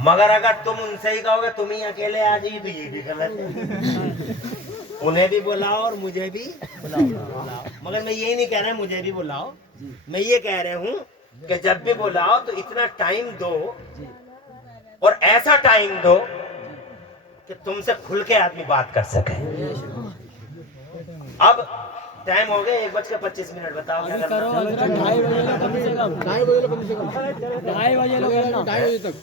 मगर अगर तुम उनसे ही कहोगे तुम ही अकेले आ जाइए तो ये भी गलत है। उन्हें भी बुलाओ और मुझे भी बुलाओ। मगर मैं यही नहीं कह रहा मुझे भी बुलाओ, मैं ये कह रहा हूँ कि जब भी बुलाओ तो इतना टाइम दो और ऐसा टाइम दो कि तुमसे खुल के आदमी बात कर सके। अब टाइम हो गया 1:25 बताओ क्या करना? 2:30 तक।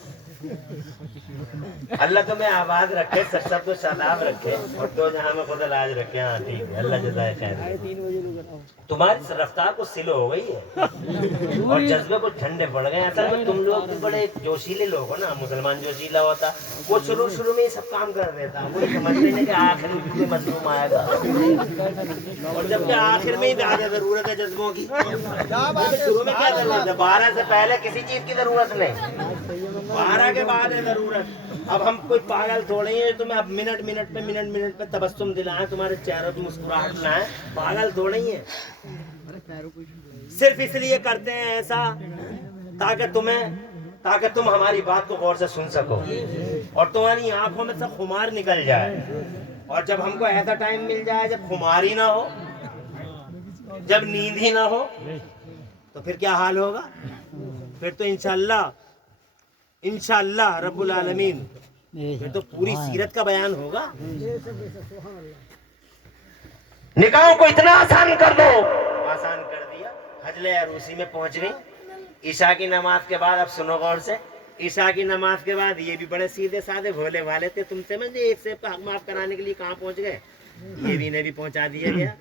अल्लाह तुम्हें आबाद रखे, सबको सलाम रखे और दो जहां में खुदा लाज रखे। हाँ ठीक है, अल्लाह जज़ाए खैर। तुम्हारी रफ्तार को स्लो हो गई है और जज्बे को ठंडे पड़ गए। असल में तुम लोग भी बड़े जोशीले लोग हो ना। मुसलमान जोशीला होता वो शुरू में ही सब काम कर देता, वो समझते नहीं कि आखिर में कोई मजलूम आएगा। और जबकि आखिर में ही ज्यादा जरूरत है जज्बों की। शुरू में क्या जरूरत है? 12 से पहले किसी चीज की जरूरत नहीं, 12 के बाद है जरूरत। अब हम कोई पागल थोड़े हैं तुम्हें अब मिनट पे तबस्सुम दिलाएं, तुम्हारे चेहरों की मुस्कुराहट लाएं। पागल थोड़े ही है, सिर्फ इसलिए करते हैं ऐसा ताकि तुम हमारी बात को गौर से सुन सको और तुम्हारी आंखों में से खुमार निकल जाए। और जब हमको ऐसा टाइम मिल जाए जब खुमार ही ना हो, जब नींद ही ना हो, तो फिर क्या हाल होगा? फिर तो इंशाअल्लाह रब्बुल आलमीन फिर तो पूरी सीरत का बयान होगा। निकाहों को इतना आसान कर दो, आसान कर दिया। हजले अरूसी में पहुंच गई ईशा की नमाज के बाद। अब सुनो गौर से, ईशा की नमाज के बाद ये भी बड़े सीधे साधे भोले वाले थे, तुमसे मैं एक से हक माफ कराने के लिए कहाँ पहुंच गए, ये भी इन्हें भी पहुंचा दिया गया।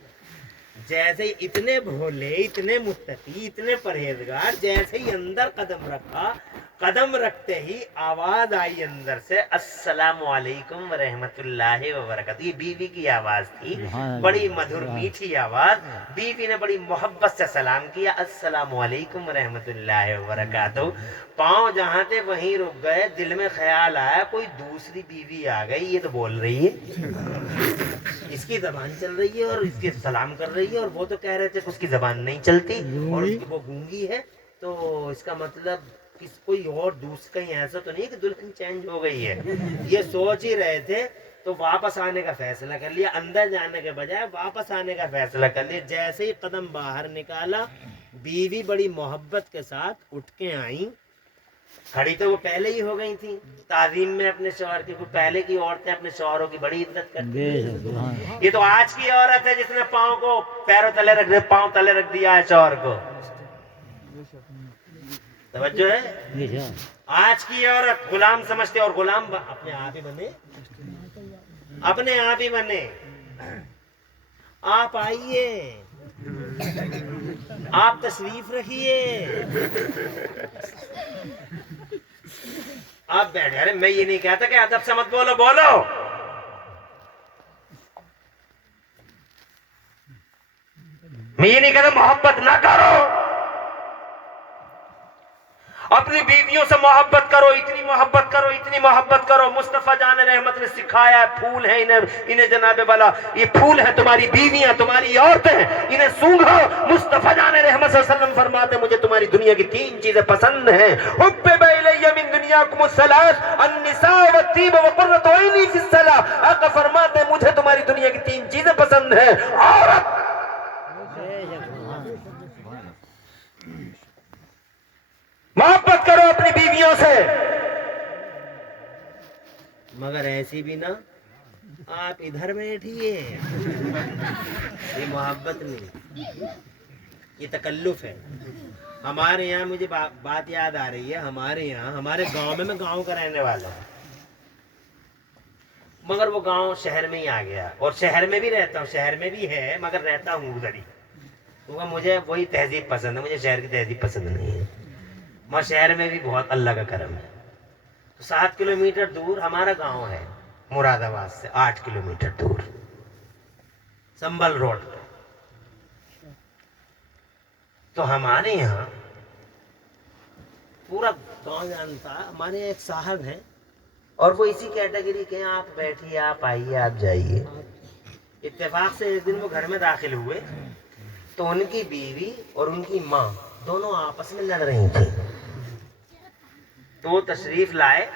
जैसे ही इतने भोले, इतने मुत्तकी, इतने परहेजगार, जैसे ही अंदर कदम रखा, कदम रखते ही आवाज आई अंदर से, अस्सलामु अलैकुम व रहमतुल्लाहि व बरकातहू। ये बीवी की आवाज थी, बड़ी मधुर मीठी आवाज। बीवी ने बड़ी मोहब्बत से सलाम किया, अस्सलामु अलैकुम व रहमतुल्लाहि व बरकातहू। पाँव जहाँ थे वहीं रुक गए। दिल में ख्याल आया कोई दूसरी बीवी आ गई, ये तो बोल रही है, इसकी जबान चल रही है और इसके सलाम कर रही है, और वो तो कह रहे थे उसकी जबान नहीं चलती और उसकी वो गूंगी है, तो इसका मतलब किस कोई और दूसरा कहीं ऐसा तो नहीं कि दुल्हन चेंज हो गई है। ये सोच ही रहे थे तो वापस आने का फैसला कर लिया। अंदर जाने के बजाय वापस आने का फैसला कर लिया। जैसे ही कदम बाहर निकाला, बीवी बड़ी मोहब्बत के साथ उठ के आई। खड़ी तो वो पहले ही हो गई थी ताजीम में अपने शौहर की। पहले की औरतें अपने शौहरों की बड़ी इज्जत करती हैं। ये तो आज की औरत है जिसने पाँव को पैरों तले रख दिया, पाँव तले रख दिया है शौहर को। तवज्जो है? आज की औरत गुलाम समझते और गुलाम अपने आप ही बने, अपने आप ही बने। आप आइए, आप तशरीफ रखिए, आप बैठे। अरे मैं ये नहीं कहता कि अदब से मत बोलो, बोलो। मैं ये नहीं कहता मोहब्बत ना करो, अपनी बीवियों से मोहब्बत करो, इतनी मोहब्बत करो, इतनी मोहब्बत करो। मुस्तफा जान रहमत ने सिखाया, फूल है इन्हें जनाबे वाला, ये फूल है तुम्हारी बीवियां, तुम्हारी औरतें, इन्हें सूंघो। मुस्तफा जान रहमत सल्लल्लाहु फरमाते मुझे तुम्हारी दुनिया की 3 चीजें पसंद हैं। हुब्बिबा इलैया मिन दुनियाकुम अस्सलात अन्निसा वत्तीब वकुर्रतु ऐनी फिस्सलाह। आका फरमाते मुझे तुम्हारी दुनिया की 3 चीजें पसंद हैं। औरत, मोहब्बत करो अपनी बीवियों से, मगर ऐसी भी ना आप इधर बैठिए। ये मोहब्बत नहीं, ये तकल्लुफ है। हमारे यहाँ मुझे बात याद आ रही है, हमारे यहाँ हमारे गांव में, मैं गांव का रहने वाला हूँ, मगर वो गांव शहर में ही आ गया और शहर में भी रहता हूँ, शहर में भी है मगर रहता हूँ उधर ही, क्योंकि मुझे वही तहजीब पसंद है, मुझे शहर की तहजीब पसंद नहीं है। मगर शहर में भी बहुत अल्लाह का करम है। तो 7 किलोमीटर दूर हमारा गांव है, मुरादाबाद से 8 किलोमीटर दूर, संभल रोड पे। तो हमारे यहाँ पूरा गांव जानता, हमारे एक साहब हैं और वो इसी कैटेगरी के हैं, आप बैठिए, आप आइए, आप जाइए। इत्तेफाक से एक दिन वो घर में दाखिल हुए तो उनकी बीवी और उनकी माँ दोनों आपस में लड़ रही थी। तो तशरीफ लाए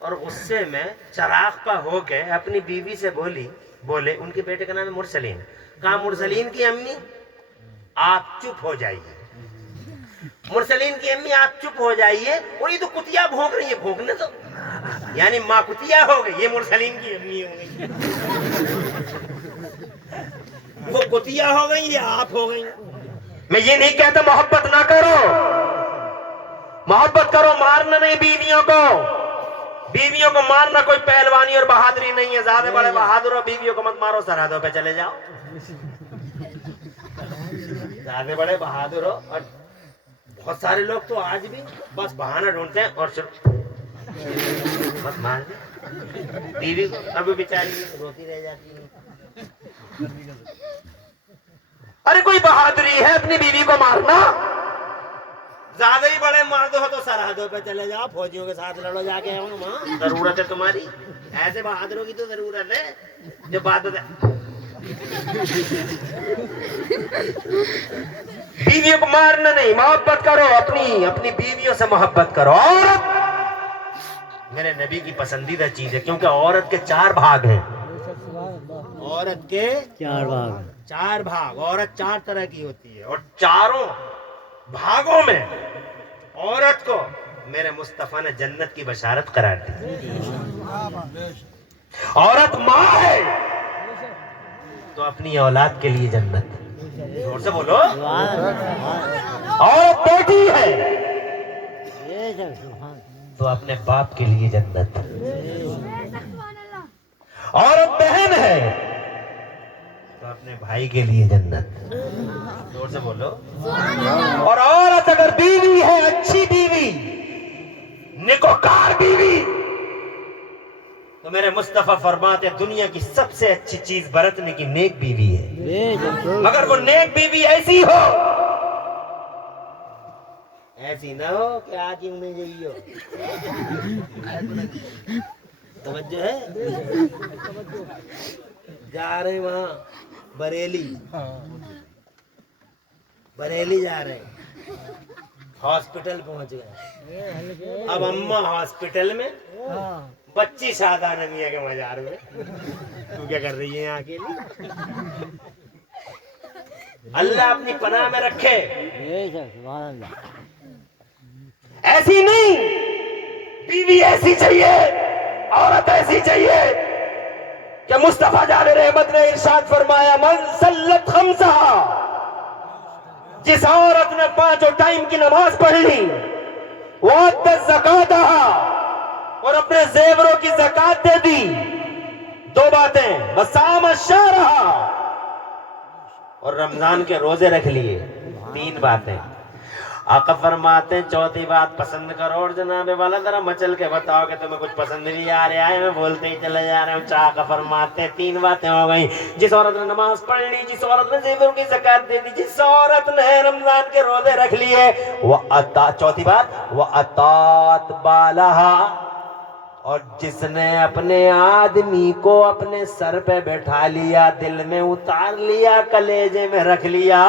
और गुस्से में चराग पर होके अपनी बीवी से बोले, उनके बेटे का नाम है मुरसलीन। कहा, मुरसलीन की अम्मी आप चुप हो जाइए, मुरसलीन की अम्मी आप चुप हो जाइए, और ये तो कुतिया भोंक रही है, भोंकने तो, यानी माँ कुतिया हो गई, ये मुरसलीन की अम्मी हो गई, वो कुतिया हो गई, ये आप हो गई। मैं ये नहीं कहता मोहब्बत ना करो, मोहब्बत करो, मारना नहीं बीवियों को, बीवियों को मारना कोई पहलवानी और बहादुरी नहीं है। ज्यादा बड़े बहादुर हो, बीवियों को मत मारो, सरहदों पे चले जाओ। ज्यादा बड़े बहादुर हो, और बहुत सारे लोग तो आज भी बस बहाना ढूंढते हैं और मत मार दे बीवी को, अब बेचारी रोती रह जाती है। अरे कोई बहादुरी है अपनी बीवी को मारना? ज्यादा ही बड़े मर्द हो तो सरहदों पे चले जाओ, फौजियों के साथ लड़ो जाके, वहां जरूरत है तुम्हारी, ऐसे बहादुरों की तो जरूरत है जो बात बीवियों को मारना नहीं, मोहब्बत करो, अपनी बीवियों से मोहब्बत करो। औरत मेरे नबी की पसंदीदा चीज है, क्योंकि औरत के 4 भाग हैं, औरत के 4 भाग, औरत 4 तरह की होती है, और चारों भागों में औरत को मेरे मुस्तफा ने जन्नत की बशारत करार दी। औरत माँ है तो अपनी औलाद के लिए जन्नत, जोर से बोलो, औरत बेटी है तो अपने बाप के लिए जन्नत, औरत बहन है तो अपने भाई के लिए जन्नत, जोर से बोलो। और औरत अगर बीवी है, अच्छी बीवी, निकोकार बीवी, तो मेरे मुस्तफा फरमाते दुनिया की सबसे अच्छी चीज बरतने की नेक बीवी है, मगर वो नेक बीवी ऐसी हो, ऐसी ना हो कि आज यूं नहीं जाइयो, समझो है, जा रहे वहां बरेली जा रहे, हॉस्पिटल पहुंच गए। अब अम्मा हॉस्पिटल में, बच्ची शादाना मियां के मजार में, तू क्या कर रही है यहाँ अकेली? अल्लाह अपनी पनाह में रखे। ऐसी नहीं, बीवी ऐसी चाहिए, औरत ऐसी चाहिए कि मुस्तफा जाने रहमत ने इरशाद फरमाया, मन सल्लत खमसा, जिस औरत ने 5 टाइम की नमाज पढ़ ली, वो ज़कातहा, और अपने जेवरों की ज़कात दे दी, 2 बातें, बसाम शारहा, और रमजान के रोजे रख लिए, 3 बातें। आका फरमाते हैं चौथी बात पसंद करो, और जनाबे वाला जरा मचल के बताओ कि तुम्हें कुछ पसंद भी आ रहा है, मैं बोलते ही चले जा रहे हूँ। आका फरमाते हैं 3 बातें हो गई, जिस औरत ने नमाज पढ़ ली, जिस औरत ने ज़ेवर की ज़कात दे दी, जिस औरत ने रमजान के रोजे रख लिए, चौथी बात, वो अतात बालहा, और जिसने अपने आदमी को अपने सर पे बैठा लिया, दिल में उतार लिया, कलेजे में रख लिया,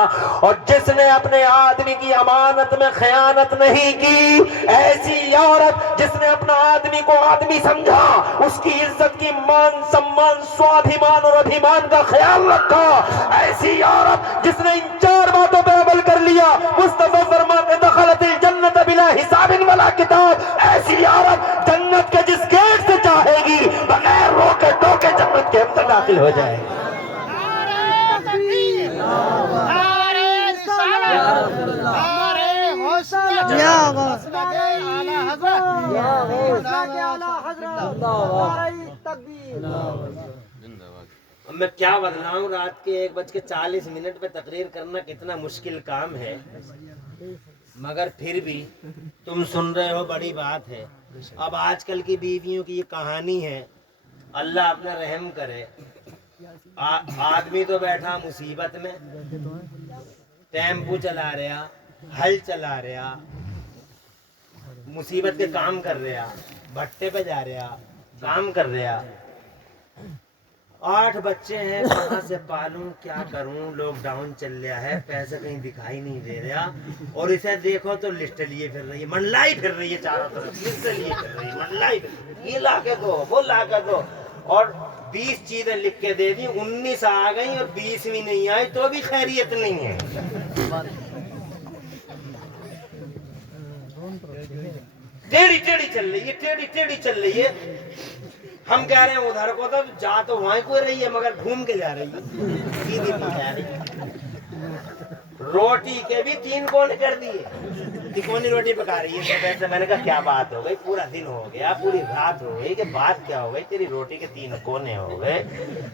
और जिसने अपने आदमी की अमानत में खयानत नहीं की, ऐसी औरत जिसने अपना आदमी को आदमी समझा, उसकी इज्जत की मान सम्मान स्वाभिमान और अभिमान का ख्याल रखा, ऐसी औरत जिसने इन 4 बातों पर अमल कर लिया, मुस्तफा फरमाते दखलतिल जन्नत बिला हिसाबिन वला किताब, ऐसी औरत जन्नत के जिस गेट से चाहेगी बगैर रोके टोके जन्नत के अंदर दाखिल हो जाएगी। मैं क्या बदलाऊं, रात के 1:40 पे तकरीर करना कितना मुश्किल काम है, मगर फिर भी तुम सुन रहे हो, बड़ी बात है। अब आजकल की बीवियों की ये कहानी है, अल्लाह अपना रहम करे। आदमी तो बैठा मुसीबत में, टेम्पू चला रहा, हल चला रहा, मुसीबत के काम कर रहा, भट्टे पे जा रहा, काम कर रहा, 8 बच्चे हैं, कहाँ से पालूं, क्या करूं, लॉकडाउन चल रहा है, पैसे कहीं दिखाई नहीं दे रहा। और इसे देखो तो लिस्ट लिए फिर रही है, मंडलाई फिर रही है चारों तरफ, लिस्ट लिए फिर रही है, मंडलाई ये ला के दो, वो ला के दो। और 20 चीजें लिख के दे दी, 19 आ गई और 20वीं नहीं आई तो भी खैरियत नहीं है। टेढ़ी टेढ़ी चल रही है, टेढ़ी टेढ़ी चल रही है। हम कह रहे हैं उधर को तो जा तो वहां को रही है, मगर घूम के जा रही है, सीधी नहीं जा रही। रोटी के भी 3 कोने कर दिए, तिकोनी रोटी पका रही है सुबह से। मैंने कहा क्या बात हो गई, पूरा दिन हो गया, पूरी रात हो गई, कि बात क्या हो गई, तेरी रोटी के 3 कोने हो गए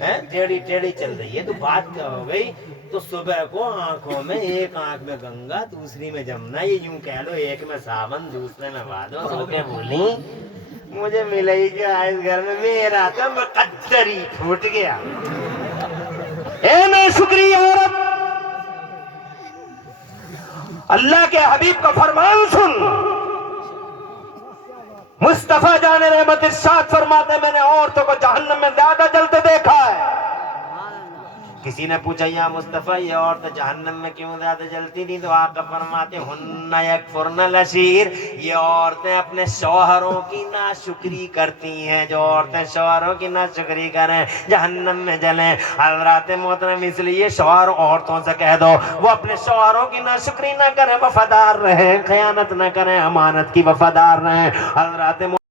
हैं, टेढ़ी टेढ़ी चल रही है, तो बात क्या हो गई। तो सुबह को आंखों में, एक आंख में गंगा, दूसरी में जमुना, ये यूं कह लो, एक में सावन, दूसरे में भादो। होके बोली मुझे मिला ही जो आज घर में, मेरा तो मुकद्दर ही फूट गया। ए मैं शुक्रिया औरत, अल्लाह के हबीब का फरमान सुन। मुस्तफा जाने रहमत इरशाद फरमाते, मैंने औरतों को जहन्नम में ज्यादा जलते देखा है। किसी ने पूछा या मुस्तफा ये औरत जहन्नम में क्यों ज्यादा जलती थी, तो आका फरमाते हुन्ना यकफुरनल अशीर, ये औरतें अपने शौहरों की नाशुक्री करती हैं। जो औरतें शौहरों की नाशुक्री करें जहन्नम में जलें। हज़रात मोहतरम, इसलिए शौहर औरतों से कह दो वो अपने शौहरों की नाशुक्री ना करें, वफादार रहें, खयानत ना करें, अमानत की वफादार रहें। हज़रात